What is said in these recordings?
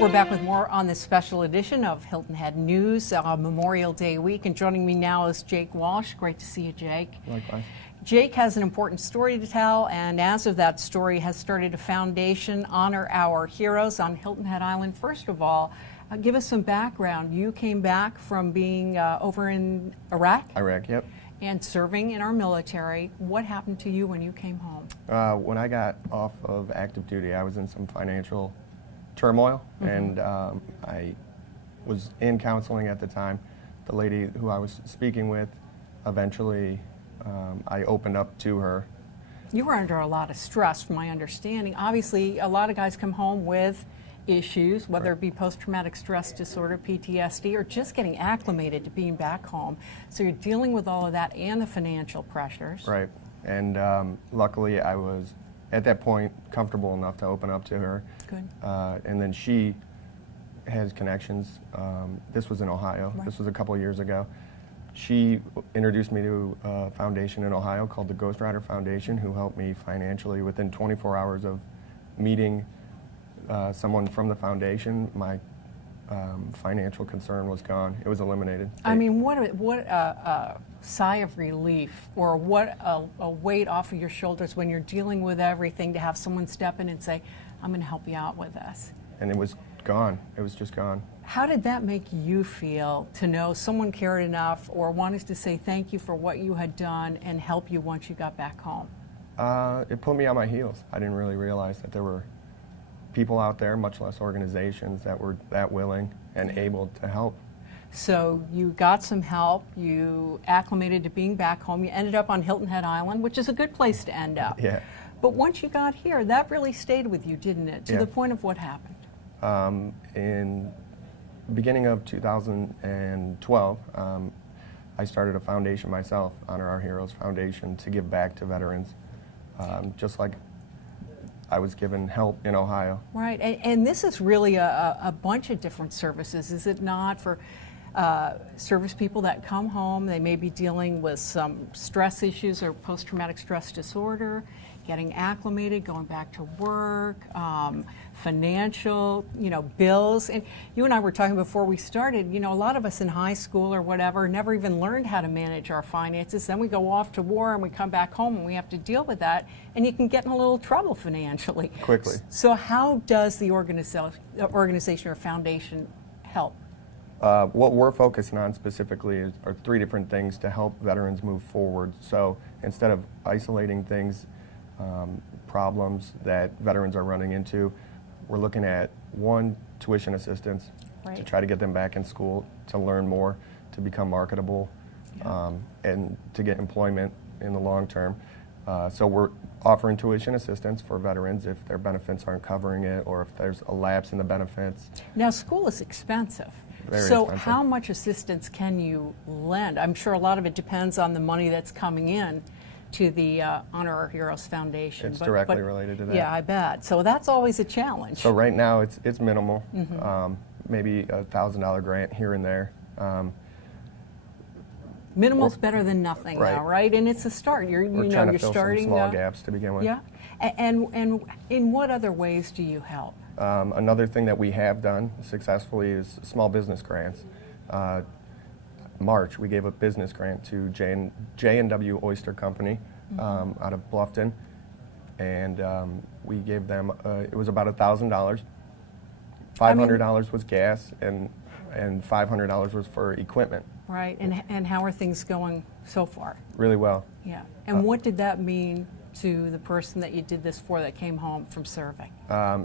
We're back with more on this special edition of Hilton Head News, Memorial Day week, and joining me now is Jake Walsh. Great to see you, Jake. Likewise. Jake has an important story to tell, and as of that story, has started a foundation, Honor Our Heroes on Hilton Head Island. First of all, give us some background. You came back from being over in Iraq? Iraq, yep. And serving in our military. What happened to you when you came home? When I got off of active duty, I was in some financial turmoil, and I was in counseling at the time. The lady who I was speaking with, eventually I opened up to her. You were under a lot of stress, from my understanding. Obviously, a lot of guys come home with issues, whether it be post-traumatic stress disorder, PTSD, or just getting acclimated to being back home. So you're dealing with all of that and the financial pressures. Right, and luckily I was, at that point, comfortable enough to open up to her. Good. And then she has connections. This was in Ohio. Right. This was a couple of years ago. She introduced me to a foundation in Ohio called the Ghost Rider Foundation, who helped me financially within 24 hours of meeting someone from the foundation. My financial concern was gone. It was eliminated. I mean, what a sigh of relief, or what a weight off of your shoulders when you're dealing with everything, to have someone step in and say, I'm going to help you out with this. And it was gone. It was just gone. How did that make you feel to know someone cared enough or wanted to say thank you for what you had done and help you once you got back home? It put me on my heels. I didn't really realize that there were people out there, much less organizations, that were that willing and able to help. So you got some help, you acclimated to being back home, you ended up on Hilton Head Island, which is a good place to end up. Yeah. But once you got here, that really stayed with you, didn't it? To Yeah. the point of what happened? In beginning of 2012, I started a foundation myself, Honor Our Heroes Foundation, to give back to veterans, just like I was given help in Ohio. Right, and this is really a bunch of different services, is it not? For service people that come home, they may be dealing with some stress issues or post-traumatic stress disorder, getting acclimated, going back to work, financial, bills. And you and I were talking before we started, a lot of us in high school or whatever never even learned how to manage our finances. Then we go off to war and we come back home and we have to deal with that, and you can get in a little trouble financially. Quickly. So how does the organization or foundation help? What we're focusing on specifically are three different things to help veterans move forward. So instead of isolating things, problems that veterans are running into, we're looking at, one, tuition assistance, right, to try to get them back in school, to learn more, to become marketable, yeah, and to get employment in the long term. So we're offering tuition assistance for veterans if their benefits aren't covering it, or if there's a lapse in the benefits. Now, school is expensive. Very so expensive. How much assistance can you lend? I'm sure a lot of it depends on the money that's coming in to the Honor Our Heroes Foundation. It's directly related to that. Yeah, I bet. So that's always a challenge. So right now it's minimal, maybe a $1,000 grant here and there. Minimal's better than nothing, right, now, right? And it's a start. We're trying to you're fill starting. Some small gaps to begin with. Yeah, and in what other ways do you help? Another thing that we have done successfully is small business grants. March, we gave a business grant to J&W Oyster Company out of Bluffton, and we gave them, it was about $1,000. $500 was gas, and $500 was for equipment. Right, and how are things going so far? Really well. Yeah, and what did that mean to the person that you did this for that came home from serving?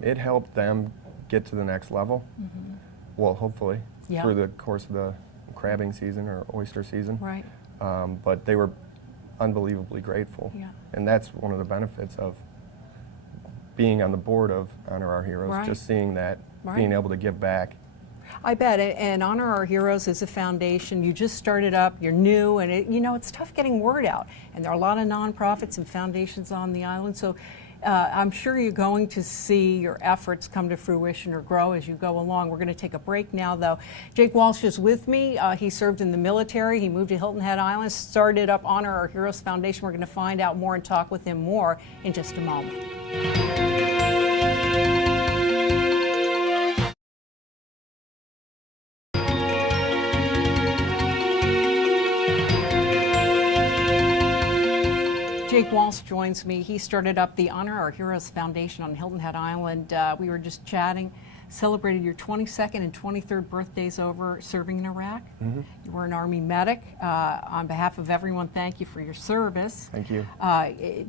It helped them get to the next level, well, hopefully, yeah, through the course of the crabbing season or oyster season. Right. But they were unbelievably grateful. Yeah. And that's one of the benefits of being on the board of Honor Our Heroes, right, just seeing that, right, being able to give back. I bet, and Honor Our Heroes is a foundation. You just started up, you're new, and it's tough getting word out. And there are a lot of nonprofits and foundations on the island, so I'm sure you're going to see your efforts come to fruition or grow as you go along. We're going to take a break now, though. Jake Walsh is with me. He served in the military. He moved to Hilton Head Island, started up Honor Our Heroes Foundation. We're going to find out more and talk with him more in just a moment. Jake Walsh joins me. He started up the Honor Our Heroes Foundation on Hilton Head Island. We were just chatting, celebrated your 22nd and 23rd birthdays over serving in Iraq. You were an Army medic. On behalf of everyone, thank you for your service. Thank you.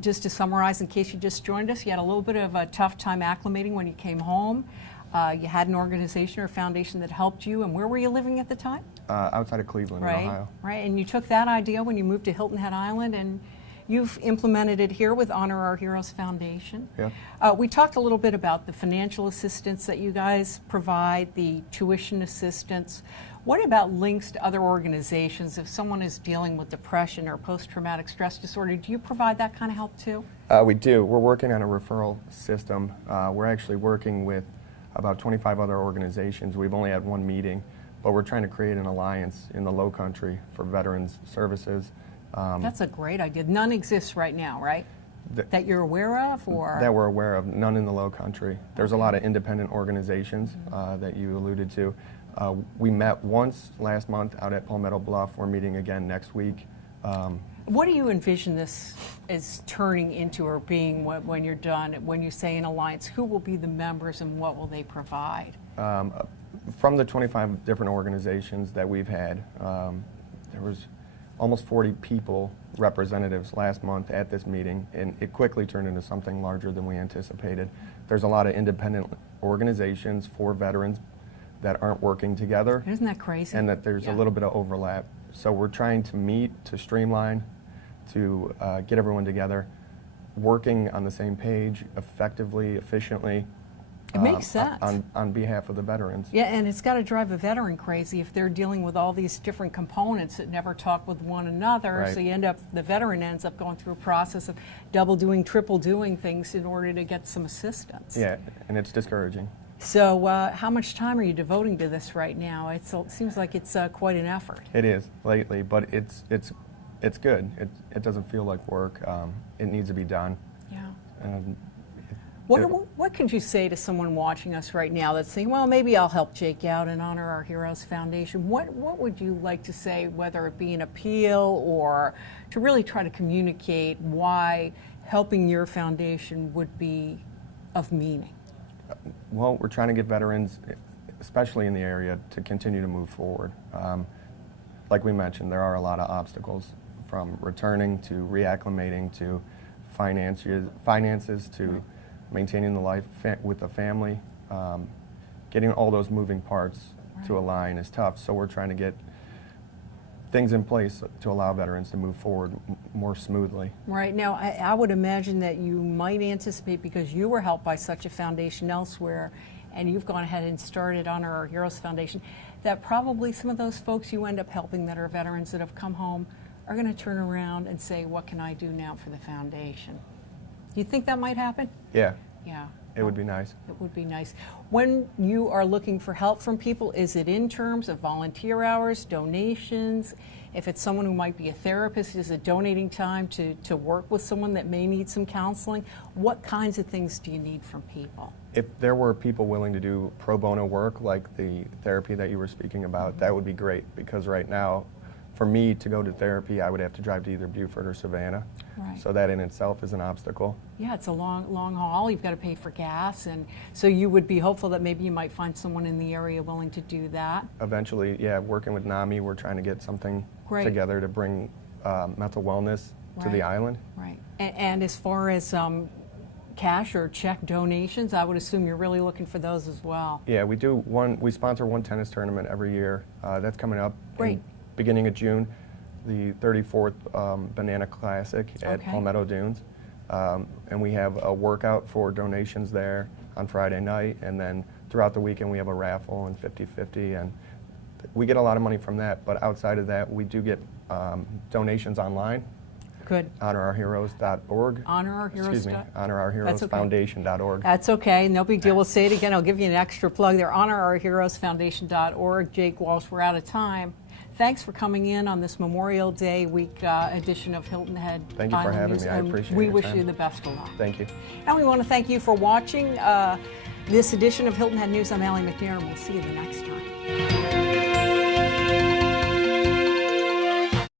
Just to summarize, in case you just joined us, you had a little bit of a tough time acclimating when you came home. You had an organization or foundation that helped you, and where were you living at the time? Outside of Cleveland, in Ohio. Right, and you took that idea when you moved to Hilton Head Island, and you've implemented it here with Honor Our Heroes Foundation. Yeah. We talked a little bit about the financial assistance that you guys provide, the tuition assistance. What about links to other organizations? If someone is dealing with depression or post-traumatic stress disorder, do you provide that kind of help too? We do. We're working on a referral system. We're actually working with about 25 other organizations. We've only had one meeting, but we're trying to create an alliance in the Low Country for veterans services. That's a great idea. None exists right now, right? That you're aware of, or? That we're aware of, none in the Low Country. There's a lot of independent organizations that you alluded to. We met once last month out at Palmetto Bluff. We're meeting again next week. What do you envision this as turning into or being when you're done? When you say an alliance, who will be the members and what will they provide? From the 25 different organizations that we've had, there was almost 40 people, representatives last month at this meeting, and it quickly turned into something larger than we anticipated. There's a lot of independent organizations for veterans that aren't working together. Isn't that crazy? And that there's a little bit of overlap. So we're trying to meet, to streamline, to get everyone together, working on the same page effectively, efficiently. It makes sense. On behalf of the veterans. Yeah, and it's got to drive a veteran crazy if they're dealing with all these different components that never talk with one another. Right. So the veteran ends up going through a process of double doing, triple doing things in order to get some assistance. Yeah, and it's discouraging. So how much time are you devoting to this right now? It seems like it's quite an effort. It is lately, but it's good. It doesn't feel like work. It needs to be done. Yeah. What could you say to someone watching us right now that's saying, well, maybe I'll help Jake out and Honor Our Heroes Foundation? What would you like to say, whether it be an appeal or to really try to communicate why helping your foundation would be of meaning? Well, we're trying to get veterans, especially in the area, to continue to move forward. Like we mentioned, there are a lot of obstacles, from returning to reacclimating to finances to maintaining the life with the family. Getting all those moving parts to align is tough, so we're trying to get things in place to allow veterans to move forward more smoothly. Right. Now, I would imagine that you might anticipate, because you were helped by such a foundation elsewhere, and you've gone ahead and started Honor Our Heroes Foundation, that probably some of those folks you end up helping that are veterans that have come home are going to turn around and say, what can I do now for the foundation? Do you think that might happen? Yeah. Yeah. It would be nice. It would be nice. When you are looking for help from people, is it in terms of volunteer hours, donations? If it's someone who might be a therapist, is it donating time to work with someone that may need some counseling? What kinds of things do you need from people? If there were people willing to do pro bono work, like the therapy that you were speaking about, that would be great, because right now, for me to go to therapy, I would have to drive to either Beaufort or Savannah. Right. So that in itself is an obstacle. Yeah, it's a long haul. You've got to pay for gas, and so you would be hopeful that maybe you might find someone in the area willing to do that. Eventually, yeah, working with NAMI, we're trying to get something together to bring mental wellness to the island. Right. And as far as cash or check donations, I would assume you're really looking for those as well. Yeah, we do we sponsor one tennis tournament every year. That's coming up. Great. Beginning of June, the 34th Banana Classic at Palmetto Dunes. And we have a workout for donations there on Friday night, and then throughout the weekend we have a raffle and 50-50, and we get a lot of money from that. But outside of that, we do get donations online. Good. HonorOurHeroes.org. HonorOurHeroesFoundation.org. That's okay, no big deal. We'll say it again. I'll give you an extra plug there. HonorOurHeroesFoundation.org. Jake Walsh, we're out of time. Thanks for coming in on this Memorial Day week edition of Hilton Head. Thank you for having me. I appreciate it. We wish you the best of luck. Thank you. And we want to thank you for watching this edition of Hilton Head News. I'm McNair, and we'll see you the next time.